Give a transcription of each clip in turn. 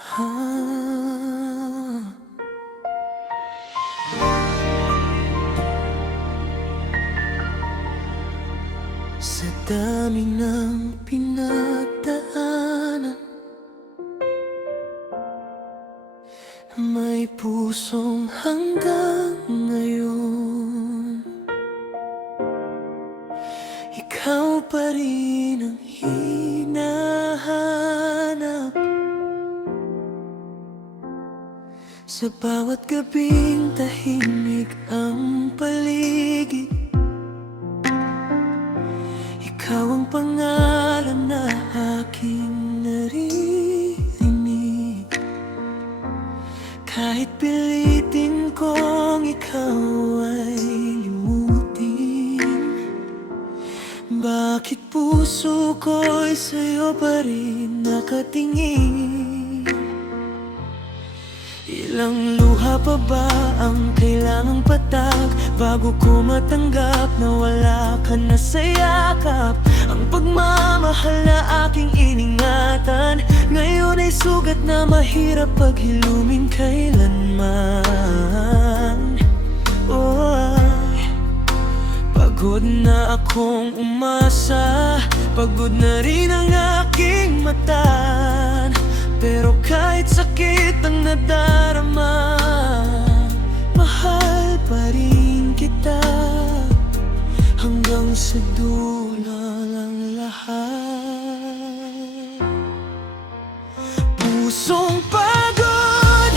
Ah, sa dami ng pinagdaanan, may pusong hanggang ngayon ikaw pa rin ang hinahanap. Sa bawat gabing tahimik ang paligid, ikaw ang pangalan na aking naririnig. Kahit pilitin kong ikaw ay limutin, bakit puso ko'y sa'yo pa rin nakatingin? Ilang luha pa ba ang kailangang patag bago ko matanggap na wala ka na sa yakap? Ang pagmamahal na aking iningatan ngayon ay sugat na mahirap paghilumin kailanman. Oh, pagod na akong umasa, pagod na rin ang aking mata. Pero kahit sakit ang nadarama, mahal pa rin kita hanggang sa dulo ng lahat. Pusong pagod,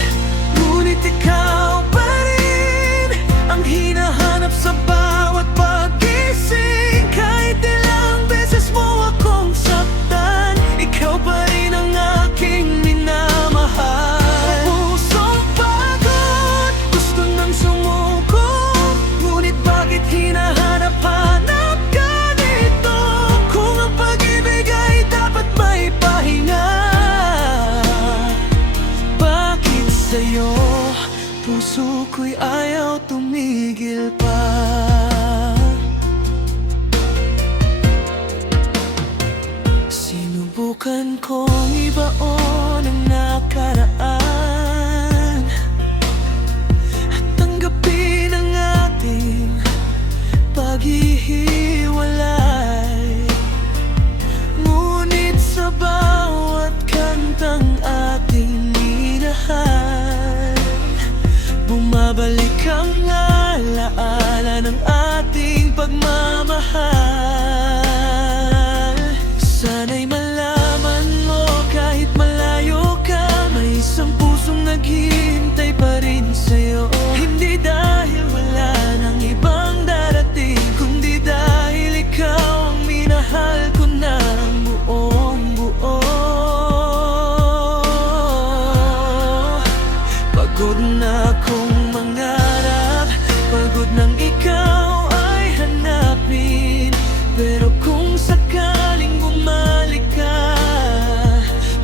ngunit ikaw pa rin ang hinahanap sa bawat pag-gising. Kahit ilang beses mo akong saktan, ikaw pa rin ang aking minamahal. Pusong pagod, gusto nang sumuko, ngunit bakit hinahanap-hanap ka nito? Kung ang pag-ibig ay dapat may pahinga, bakit sa'yo puso ko'y ayaw tumigil pa? Sinubukan kong ibaon ang nakaraan at tanggapin ang ating paghihiwalay. Ngunit sa bawat kantang ating minahal, bumabalik ang alaala ng ating pagmamahal. Sana'y malaman mo kahit malayo ka, may isang pusong naghihintay pa rin sa'yo. Hindi dahil wala nang ibang darating, kundi dahil ikaw ang minahal ko ng buong buo. Pagod na akong mangarap, pagod nang ikaw ay hanapin. Pero kung sakaling bumalik ka,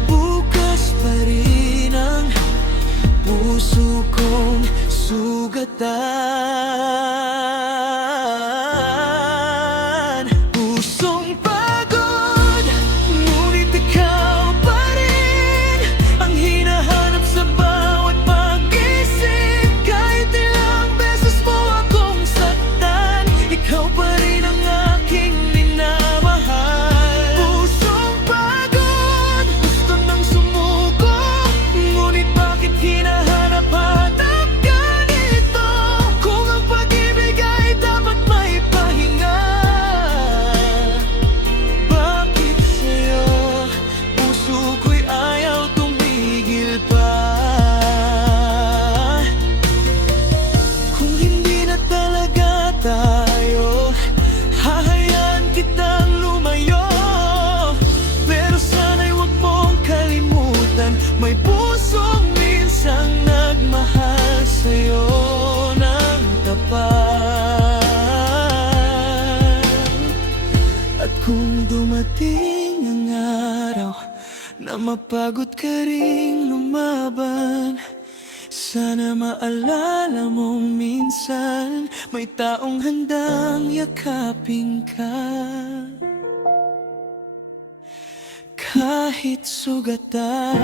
bukas pa rin ang puso kong sugatan. Pusong pagod, ngunit ikaw pa rin ang hinahanap sa bawat pag-isip. Kahit ilang beses mo akong saktan, ikaw pa rin ang aking minamahal. Pusong pagod, gusto nang sumuko, ngunit bakit hinahanap-hanap ka nito? Kung ang pag-ibig ay dapat may pahinga, bakit sa'yo puso ko'y ayaw tumigil pa? Kung hindi na talaga tayo, hahayaan kitang lumayo. Pero sana'y huwag mong kalimutan, may pusong minsang nagmahal sa'yo ng tapat. At kung dumating ang araw na mapagod ka ring lumaban, sana maalala mong minsan may taong handang yakapin ka. Kahit sugatan.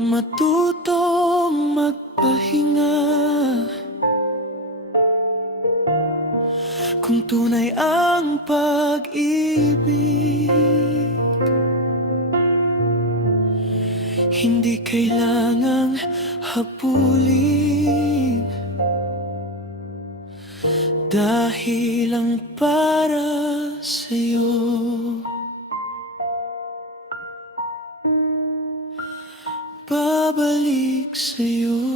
matutong magpahinga. Kung tunay ang pag-ibig, hindi kailangang habulin, dahil lang para sa'yo. Babalik sa'yo.